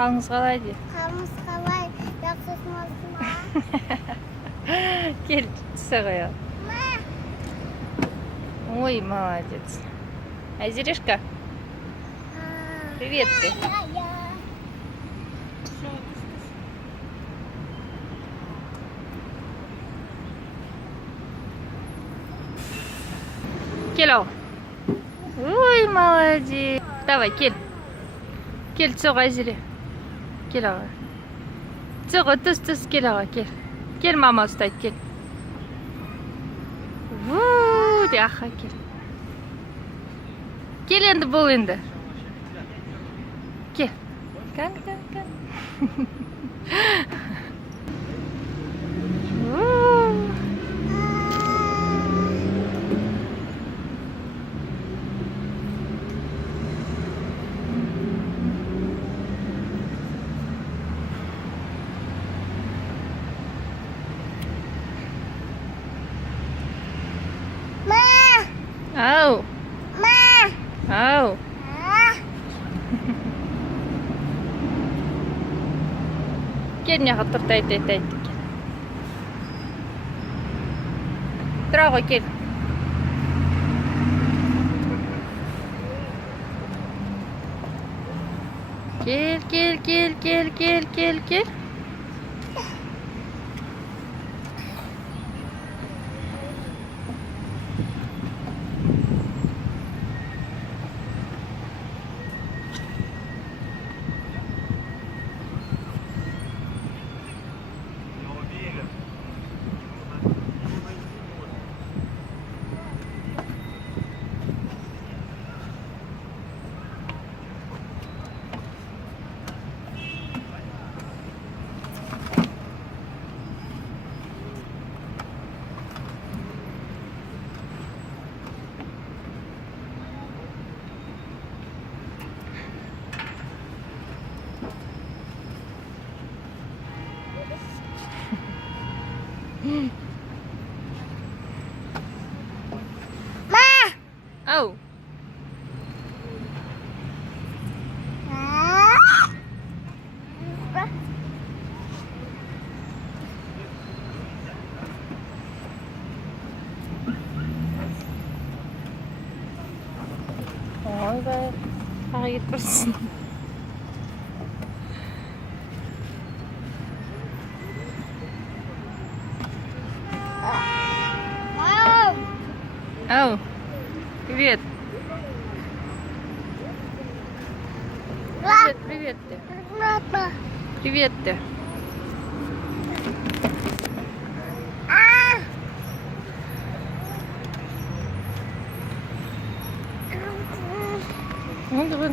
Қалыңыз қалай де? Қалыңыз қалай? Жақсысыңыз ма? Кел, түсе қояйық. Ой, молодец. Айзерешка, привет ты. Кел ау. Ой, молодец. Давай, кел. Кел, түсі Айзере. Кел аға. Түсі, түс, кел аға, кел. Кел, мама ұстайды, кел. Вуу, де аха, кел. Кел енді, бұл енді. Кел. Кән. Ау. Ау. Кел, неға тұрды, айт. Тұра ғой, кел. Кел. Ау. Ойбай, аға кетіп көрсін. Ау, привет. Привет ты. Привет ты. Ну, давай.